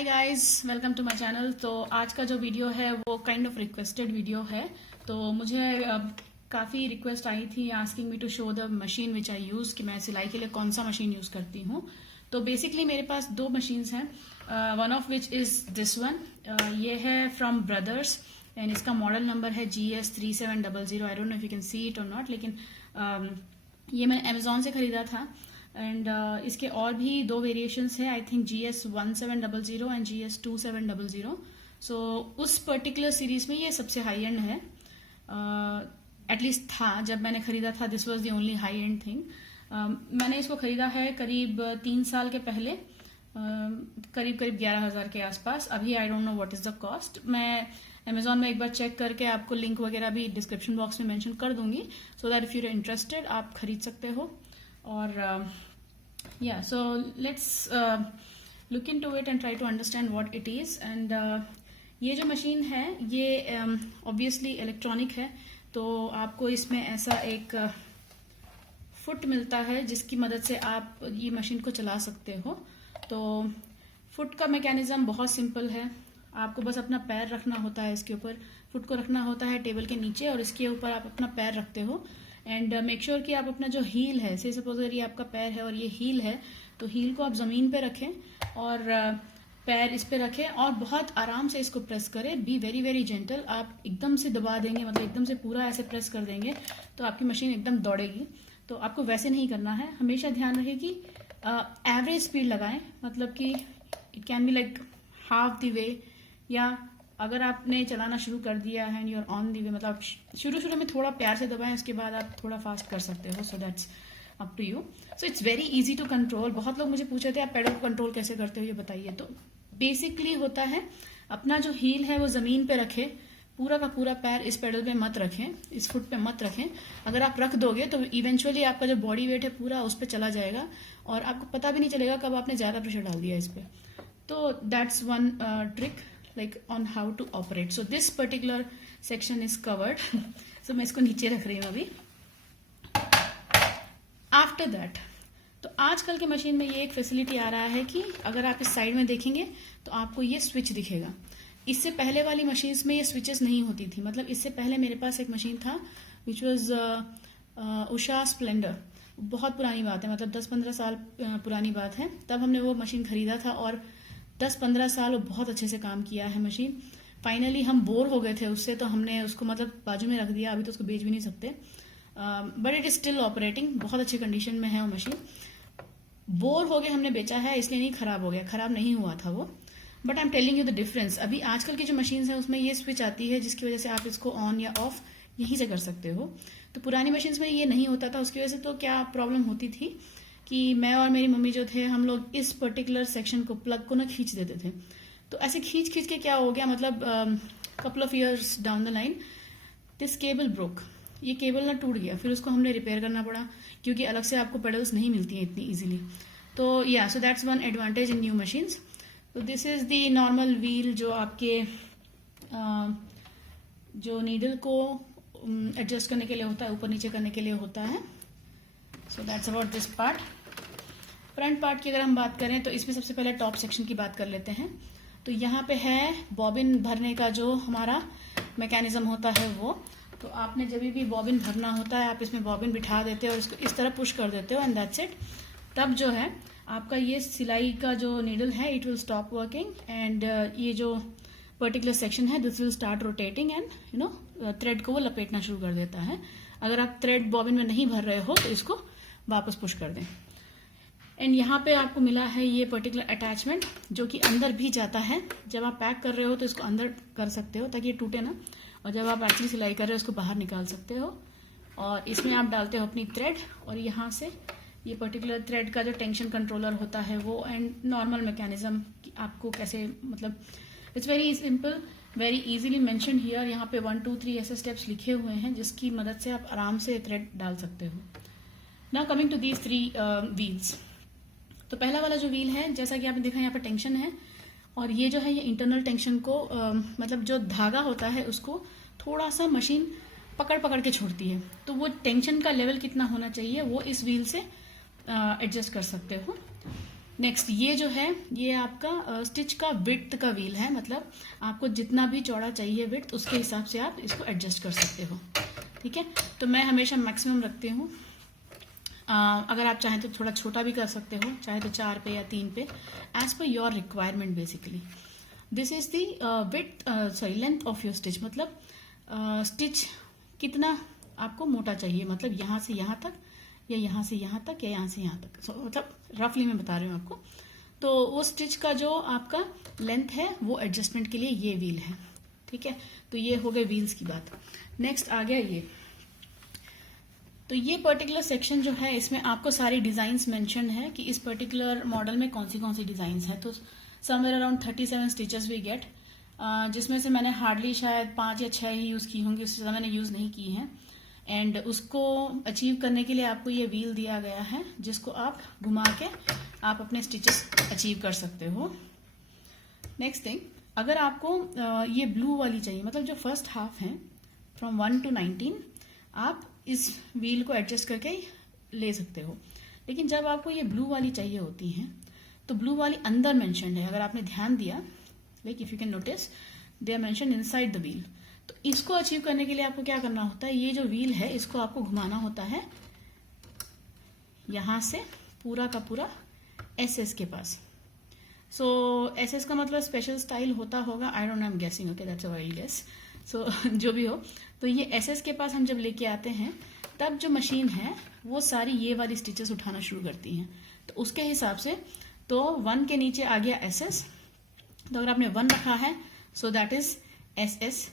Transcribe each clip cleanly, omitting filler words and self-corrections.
Hi guys, welcome to my channel. तो आज का जो वीडियो है वो काइंड ऑफ रिक्वेस्टेड वीडियो है। तो मुझे काफ़ी रिक्वेस्ट आई थी asking me to show the machine which I use, कि मैं सिलाई के लिए कौन सा मशीन यूज़ करती हूँ। तो बेसिकली मेरे पास दो मशीन्स हैं, one of which is this one. ये है फ्रॉम ब्रदर्स एंड इसका मॉडल नंबर है GS3700। I don't know if you can see it और नॉट, लेकिन ये मैं अमेजोन से खरीदा था। एंड इसके और भी दो वेरिएशंस है, I think GS1700 and GS2700। सो उस पर्टिकुलर सीरीज में ये सबसे हाई एंड है, एटलीस्ट था जब मैंने खरीदा था। This was the only high and thing. मैंने इसको खरीदा है करीब 3 साल के पहले, करीब 11,000 के आसपास। अभी आई don't know what is the cost. मैं अमेजोन में एक बार चेक करके आपको लिंक वगैरह भी डिस्क्रिप्शन बॉक्स में मेंशन कर दूंगी, so that if you are interested आप खरीद सकते हो। और yeah, so let's look into it and try to understand what it is. And ये जो मशीन है ये obviously इलेक्ट्रॉनिक है, तो आपको इसमें ऐसा एक फुट मिलता है जिसकी मदद से आप ये मशीन को चला सकते हो। तो फुट का मैकेनिज्म बहुत सिंपल है, आपको बस अपना पैर रखना होता है इसके ऊपर। फुट को रखना होता है टेबल के नीचे और इसके ऊपर आप अपना पैर रखते हो। एंड मेक श्योर कि आप अपना जो हील है, से सपोज अगर ये आपका पैर है और ये हील है, तो हील को आप ज़मीन पे रखें और पैर इस पे रखें और बहुत आराम से इसको प्रेस करें। Be very very gentle. आप एकदम से दबा देंगे, मतलब एकदम से पूरा ऐसे प्रेस कर देंगे तो आपकी मशीन एकदम दौड़ेगी। तो आपको वैसे नहीं करना है। हमेशा ध्यान रखें कि एवरेज स्पीड लगाएं, मतलब कि it can be like half the way, या अगर आपने चलाना शुरू कर दिया है and you are on the way, मतलब शुरू में थोड़ा प्यार से दबाएं, उसके बाद आप थोड़ा फास्ट कर सकते हो। So that's up to you. So it's very easy to control. बहुत लोग मुझे पूछे थे आप पैडल को कंट्रोल कैसे करते हो, ये बताइए। तो बेसिकली होता है, अपना जो हील है वो जमीन पे रखें, पूरा का पूरा पैर इस पेडल पे मत रखें, इस फुट पे मत रखें। अगर आप रख दोगे तो इवेंचुअली आपका जो बॉडी वेट है पूरा उस पर चला जाएगा और आपको पता भी नहीं चलेगा कब आपने ज्यादा प्रेशर डाल दिया इस पे। तो that's one trick like on how to operate. So this particular section is covered. So मैं इसको नीचे रख रही हूँ अभी। After that, तो आजकल के मशीन में ये एक फैसिलिटी आ रहा है कि अगर आप इस साइड में देखेंगे तो आपको ये स्विच दिखेगा। इससे पहले वाली मशीन्स में ये स्विचेस नहीं होती थी। मतलब इससे पहले मेरे पास एक मशीन था विच वॉज उषा स्प्लेंडर। बहुत पुरानी बात है, मतलब 10-15 साल पुरानी बात है। तब हमने वो मशीन खरीदा था और 10-15 साल वो बहुत अच्छे से काम किया है मशीन। फाइनली हम बोर हो गए थे उससे, तो हमने उसको मतलब बाजू में रख दिया। अभी तो उसको बेच भी नहीं सकते, but it is still operating, बहुत अच्छी कंडीशन में है वो मशीन। बोर हो गए, हमने बेचा है, इसलिए नहीं खराब हो गया, खराब नहीं हुआ था वो। But I am telling you the difference. अभी आजकल की जो मशीन है उसमें ये स्विच आती है जिसकी वजह से आप इसको ऑन या ऑफ यहीं से कर सकते हो। तो पुरानी मशीन में ये नहीं होता था। उसकी वजह से तो क्या प्रॉब्लम होती थी कि मैं और मेरी मम्मी जो थे, हम लोग इस पर्टिकुलर सेक्शन को, प्लग को ना खींच देते थे। तो ऐसे खींच के क्या हो गया, मतलब couple of years down the line this cable broke. ये केबल ना टूट गया, फिर उसको हमने रिपेयर करना पड़ा, क्योंकि अलग से आपको पेडल्स नहीं मिलती हैं इतनी इजीली। तो या so that's one advantage in new machines. तो this is the normal wheel जो आपके जो नीडल को एडजस्ट करने के लिए होता है, ऊपर नीचे करने के लिए होता है। So that's about this part. Front part की अगर हम बात करें तो इसमें सबसे पहले टॉप सेक्शन की बात कर लेते हैं। तो यहाँ पे है बॉबिन भरने का जो हमारा मैकेनिज्म होता है वो। तो आपने जब भी बॉबिन भरना होता है, आप इसमें बॉबिन बिठा देते हो और इसको इस तरह पुश कर देते हो एंड दैट्स इट। तब जो है आपका ये सिलाई का जो नीडल है it will stop working and ये जो पर्टिकुलर सेक्शन है this will start rotating and you know thread को वो लपेटना शुरू कर देता है। अगर आप थ्रेड बॉबिन में नहीं भर रहे हो तो इसको वापस पुश कर दें। एंड यहाँ पे आपको मिला है ये पर्टिकुलर अटैचमेंट जो कि अंदर भी जाता है। जब आप पैक कर रहे हो तो इसको अंदर कर सकते हो ताकि ये टूटे ना, और जब आप एक्चुअली सिलाई कर रहे हो इसको बाहर निकाल सकते हो। और इसमें आप डालते हो अपनी थ्रेड और यहाँ से ये पर्टिकुलर थ्रेड का जो टेंशन कंट्रोलर होता है वो, एंड नॉर्मल मैकेनिज्म आपको कैसे, मतलब it's very simple, very easily mentioned here. यहाँ पे 1 2 3 ऐसे स्टेप्स लिखे हुए हैं जिसकी मदद से आप आराम से थ्रेड डाल सकते हो। Now coming to these 3 wheels. तो पहला वाला जो व्हील है, जैसा कि आपने देखा यहाँ पे टेंशन है, और ये जो है ये इंटरनल टेंशन को मतलब जो धागा होता है उसको थोड़ा सा मशीन पकड़ के छोड़ती है। तो वो टेंशन का लेवल कितना होना चाहिए वो इस व्हील से एडजस्ट कर सकते हो। नेक्स्ट ये जो है ये आपका स्टिच का विड्थ का व्हील है, मतलब आपको जितना भी चौड़ा चाहिए विड्थ उसके हिसाब से आप इसको एडजस्ट कर सकते हो। ठीक है, तो मैं हमेशा मैक्सिमम रखती हूँ। अगर आप चाहें तो थोड़ा छोटा भी कर सकते हो, चाहे तो 4 पे या 3 पे, as per your requirement basically. This is the width sorry length of your stitch, मतलब स्टिच कितना आपको मोटा चाहिए, मतलब यहाँ से यहाँ तक या यहाँ से यहाँ तक या यहाँ से यहाँ तक। so, मतलब रफली मैं बता रही हूँ आपको। तो वो स्टिच का जो आपका लेंथ है वो एडजस्टमेंट के लिए ये व्हील है। ठीक है, तो ये हो गए व्हील्स की बात। नेक्स्ट आ गया ये, तो ये पर्टिकुलर सेक्शन जो है इसमें आपको सारी डिजाइन्स मेंशन है कि इस पर्टिकुलर मॉडल में कौन सी डिजाइन्स है। तो somewhere around 37 stitches we get, जिसमें से मैंने हार्डली शायद 5 या 6 ही यूज की होंगी, उससे ज़्यादा मैंने यूज नहीं की हैं। एंड उसको अचीव करने के लिए आपको ये व्हील दिया गया है जिसको आप घुमा के आप अपने स्टिचेस अचीव कर सकते हो। नेक्स्ट थिंग, अगर आपको ये ब्लू वाली चाहिए, मतलब जो फर्स्ट हाफ है फ्रॉम 1 to 19, आप इस व्हील को एडजस्ट करके ले सकते हो। लेकिन जब आपको ये ब्लू वाली चाहिए होती है तो ब्लू वाली अंदर मेंशन्ड है, अगर आपने ध्यान दिया, like if you can notice they are mentioned inside the wheel. तो इसको अचीव करने के लिए आपको क्या करना होता है, ये जो व्हील है इसको आपको घुमाना होता है यहां से पूरा का पूरा एसएस के पास। सो एसएस का मतलब स्पेशल स्टाइल होता होगा, I don't know, I am guessing, okay that's a wild guess. So जो भी हो, तो ये एसएस के पास हम जब लेके आते हैं तब जो मशीन है वो सारी ये वाली स्टिचेस उठाना शुरू करती हैं। तो उसके हिसाब से तो 1 के नीचे आ गया एसएस, तो अगर आपने 1 रखा है सो दैट इज एसएस,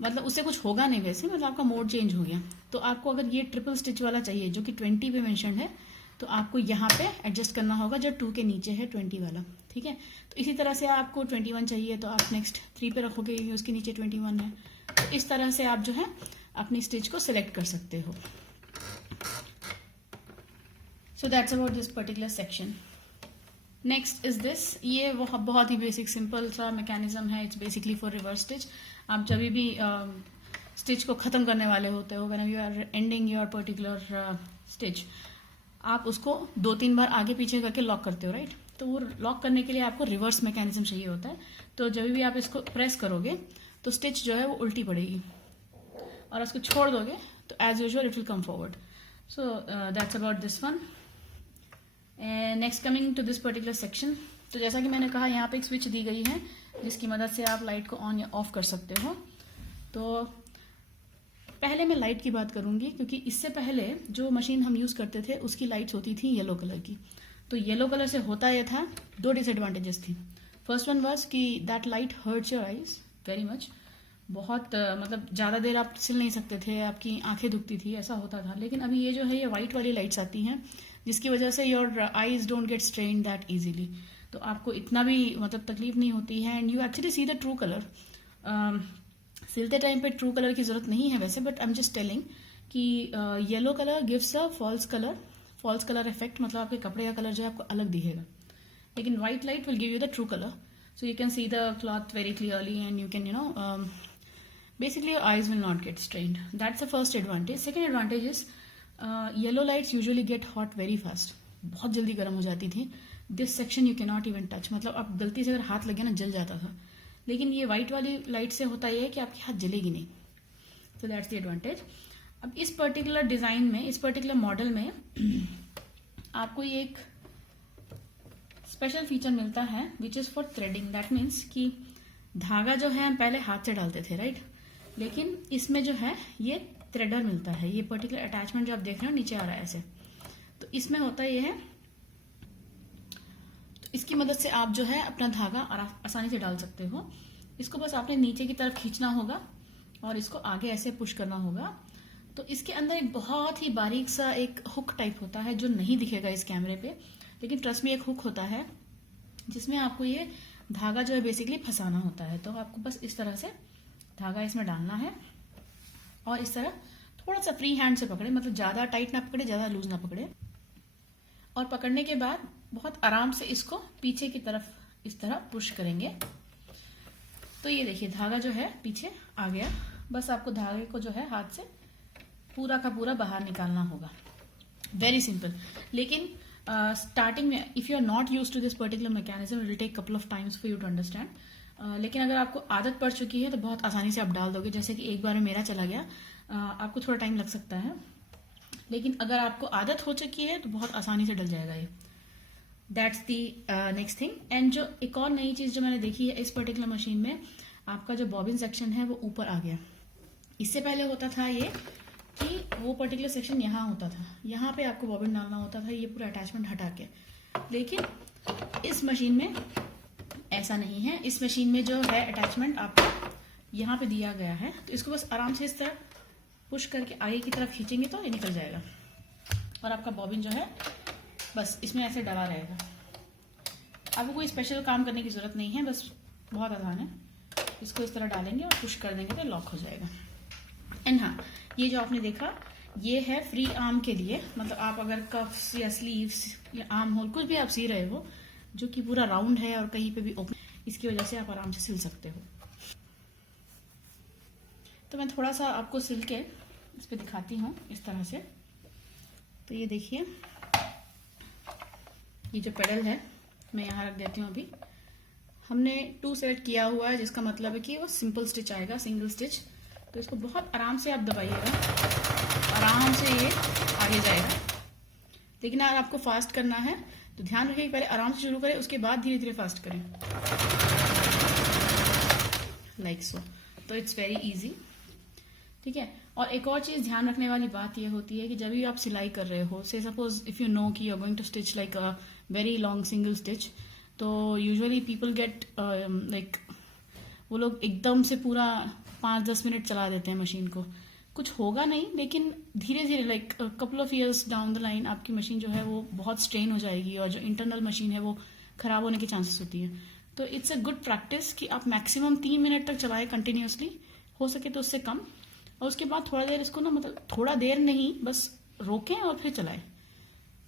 मतलब उससे कुछ होगा नहीं वैसे, मतलब आपका मोड चेंज हो गया। तो आपको अगर ये ट्रिपल स्टिच वाला चाहिए जो कि 20 पे मेंशन है, तो आपको यहाँ पे एडजस्ट करना होगा जो 2 के नीचे है 20 वाला। ठीक है, तो इसी तरह से आपको 21 चाहिए तो आप नेक्स्ट 3 पे रखोगे, उसके नीचे 21 है। तो इस तरह से आप जो है अपनी स्टिच को सिलेक्ट कर सकते हो। So that's about this particular section. Next is this, ये वो बहुत ही बेसिक सिंपल सा मैकेनिज्म है, it's basically for reverse stitch. आप जब भी स्टिच को खत्म करने वाले होते हो, when you are ending your particular stitch, आप उसको 2-3 बार आगे पीछे करके लॉक करते हो, राइट। तो वो लॉक करने के लिए आपको रिवर्स मैकेनिज्म चाहिए होता है। तो जब भी आप इसको प्रेस करोगे तो स्टिच जो है वो उल्टी पड़ेगी, और उसको छोड़ दोगे तो as usual it will come forward. So that's about this one. Next coming to this particular section, तो जैसा कि मैंने कहा यहाँ पे एक स्विच दी गई है जिसकी मदद से आप लाइट को ऑन या ऑफ कर सकते हो। तो पहले मैं लाइट की बात करूंगी, क्योंकि इससे पहले जो मशीन हम यूज करते थे उसकी लाइट्स होती थी येलो कलर की। तो येलो कलर से होता यह था, 2 डिसएडवांटेजेस थी। फर्स्ट वन वाज कि that light hurts your eyes very much, बहुत मतलब ज़्यादा देर आप सिल नहीं सकते थे, आपकी आंखें दुखती थी, ऐसा होता था। लेकिन अभी ये जो है ये वाइट वाली लाइट्स आती हैं जिसकी वजह से your eyes don't get strain that easily, तो आपको इतना भी मतलब तकलीफ नहीं होती है, and you actually see the true colour. सिलते टाइम पे ट्रू कलर की जरूरत नहीं है वैसे, but I am just telling कि yellow colour gives a false colour effect, मतलब आपके कपड़े का कलर जो है आपको अलग दिखेगा। लेकिन white light will give you the true colour, so you can see the cloth very clearly and you can basically your eyes will not get strained. That's the first advantage. Second advantage is yellow lights usually get hot very fast, बहुत जल्दी गर्म हो जाती थी। This section you cannot even touch, मतलब आप गलती से अगर हाथ लगे ना जल जाता था। लेकिन ये वाइट वाली लाइट से होता यह है कि आपके हाथ जलेगी नहीं। So that's the advantage. अब इस पर्टिकुलर डिजाइन में, इस पर्टिकुलर मॉडल में आपको ये एक स्पेशल फीचर मिलता है which is for threading. That means कि धागा जो है हम पहले हाथ से डालते थे, राइट, लेकिन इसमें जो है ये थ्रेडर मिलता है। ये पर्टिकुलर अटैचमेंट जो आप देख रहे हो नीचे आ रहा है ऐसे, तो इसमें होता ये है, तो इसकी मदद से आप जो है अपना धागा आसानी से डाल सकते हो। इसको बस आपने नीचे की तरफ खींचना होगा और इसको आगे ऐसे पुश करना होगा। तो इसके अंदर एक बहुत ही बारीक सा एक हुक टाइप होता है जो नहीं दिखेगा इस कैमरे पे, लेकिन ट्रस्ट में एक हुक होता है जिसमें आपको ये धागा जो है बेसिकली फंसाना होता है। तो आपको बस इस तरह से धागा इसमें डालना है और इस तरह थोड़ा सा फ्री हैंड से पकड़े, मतलब ज्यादा टाइट ना पकड़े, ज्यादा लूज ना पकड़े, और पकड़ने के बाद बहुत आराम से इसको पीछे की तरफ इस तरह पुश करेंगे। तो ये देखिए धागा जो है पीछे आ गया। बस आपको धागे को जो है हाथ से पूरा का पूरा बाहर निकालना होगा। Very simple. लेकिन स्टार्टिंग में if you are not use to this particular mechanism, it will take couple of times for you to understand. लेकिन अगर आपको आदत पड़ चुकी है तो बहुत आसानी से आप डाल दोगे। जैसे कि एक बार में मेरा चला गया, आपको थोड़ा टाइम लग सकता है, लेकिन अगर आपको आदत हो चुकी है तो बहुत आसानी से डल जाएगा ये। That's the next thing. And जो एक और नई चीज़ जो मैंने देखी है इस पर्टिकुलर मशीन में, आपका जो बॉबिन सेक्शन है वो ऊपर आ गया। इससे पहले होता था ये कि वो पर्टिकुलर सेक्शन यहाँ होता था, यहाँ पे आपको बॉबिन डालना होता था, ये पूरा अटैचमेंट हटा के। लेकिन इस मशीन में ऐसा नहीं है। इस मशीन में जो है अटैचमेंट आपको यहाँ पे दिया गया है, तो इसको बस आराम से इस तरह पुश करके आगे की तरफ खींचेंगे तो ये निकल जाएगा, और आपका बॉबिन जो है बस इसमें ऐसे डला रहेगा। आपको कोई स्पेशल काम करने की जरूरत नहीं है, बस बहुत आसान है। इसको इस तरह डालेंगे और पुश कर देंगे तो लॉक हो जाएगा। एंड हाँ, ये जो आपने देखा ये है फ्री आर्म के लिए, मतलब आप अगर कफ्स या स्लीव्स या आर्म होल कुछ भी आप सी रहे हो जो कि पूरा राउंड है और कहीं पे भी ओपन, इसकी वजह से आप आराम से सिल सकते हो। तो मैं थोड़ा सा आपको सिल के इस पे दिखाती हूँ इस तरह से। तो ये देखिए, ये जो पेडल है मैं यहाँ रख देती हूँ। अभी हमने 2 सेट किया हुआ है, जिसका मतलब है कि वो सिंपल स्टिच आएगा, सिंगल स्टिच। तो इसको बहुत आराम से आप दबाइएगा, आराम से ये आगे जाएगा। लेकिन अगर आपको फास्ट करना है तो ध्यान रखिए, पहले आराम से शुरू करें, उसके बाद धीरे धीरे फास्ट करें, लाइक सो। तो इट्स वेरी इजी, ठीक है। और एक और चीज ध्यान रखने वाली बात यह होती है कि जब भी आप सिलाई कर रहे हो, से सपोज इफ यू नो कि you are going to stitch like a very long single stitch, तो यूजुअली पीपल गेट लाइक, वो लोग एकदम से पूरा 5-10 मिनट चला देते हैं मशीन को। कुछ होगा नहीं, लेकिन धीरे धीरे like couple of years down the line आपकी मशीन जो है वो बहुत स्ट्रेन हो जाएगी, और जो इंटरनल मशीन है वो खराब होने के चांसेस होती है। तो इट्स अ गुड प्रैक्टिस कि आप मैक्सिमम 3 मिनट तक चलाएं कंटिन्यूसली, हो सके तो उससे कम, और उसके बाद थोड़ा देर इसको ना, मतलब थोड़ा देर नहीं, बस रोकें और फिर चलाएं।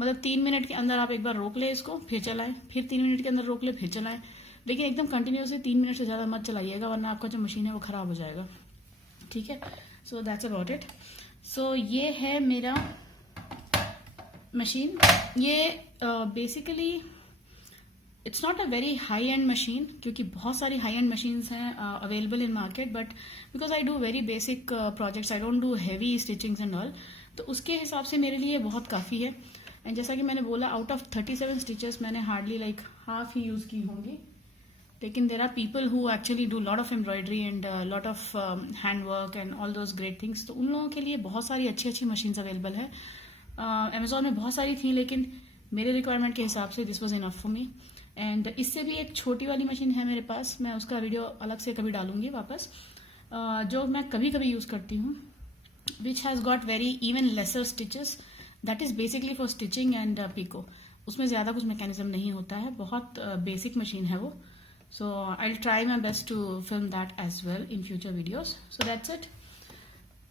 मतलब 3 मिनट के अंदर आप एक बार रोक ले इसको, फिर चलाएं, फिर 3 मिनट के अंदर रोक ले, फिर चलाएं। लेकिन एकदम कंटिन्यूसली 3 मिनट से ज़्यादा मत चलाइएगा, वरना आपका जो मशीन है वो ख़राब हो जाएगा, ठीक है। So that's about it. So ये है मेरा मशीन। ये basically it's not a very high end machine, क्योंकि बहुत सारी हाई एंड मशीन्स हैं available in market, but because I do very basic projects, I don't do heavy stitchings and all, तो उसके हिसाब से मेरे लिए बहुत काफ़ी है। एंड जैसा कि मैंने बोला, आउट ऑफ 37 स्टिचेस मैंने हार्डली लाइक हाफ ही यूज़ की होंगी। लेकिन there are people who actually do lot of embroidery and lot of hand work and all those great things, तो उन लोगों के लिए बहुत सारी अच्छी अच्छी मशीन्स अवेलेबल है। अमेजोन में बहुत सारी थी, लेकिन मेरे रिक्वायरमेंट के हिसाब से this was enough for me. And इससे भी एक छोटी वाली मशीन है मेरे पास, मैं उसका वीडियो अलग से कभी डालूंगी वापस, जो मैं कभी कभी यूज़ करती हूँ, which has got very even lesser stitches, that is basically for stitching and picot. उसमें ज़्यादा कुछ मैकेनिज्म नहीं होता है, बहुत बेसिक मशीन है वो। So I'll try my best to film that as well in future videos. So that's it.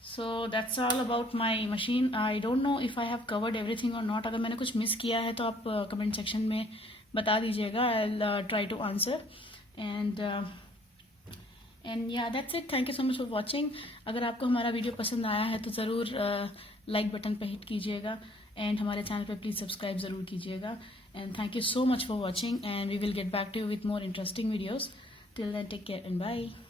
So that's all about my machine. I don't know if I have covered everything or not. अगर मैंने कुछ miss किया है तो आप comment section में बता दीजिएगा. I'll try to answer. And yeah, that's it. Thank you so much for watching. अगर आपको हमारा वीडियो पसंद आया है तो ज़रूर लाइक बटन पे हिट कीजिएगा, एंड हमारे चैनल पे प्लीज़ सब्सक्राइब ज़रूर कीजिएगा. And thank you so much for watching, and we will get back to you with more interesting videos. Till then, take care and bye.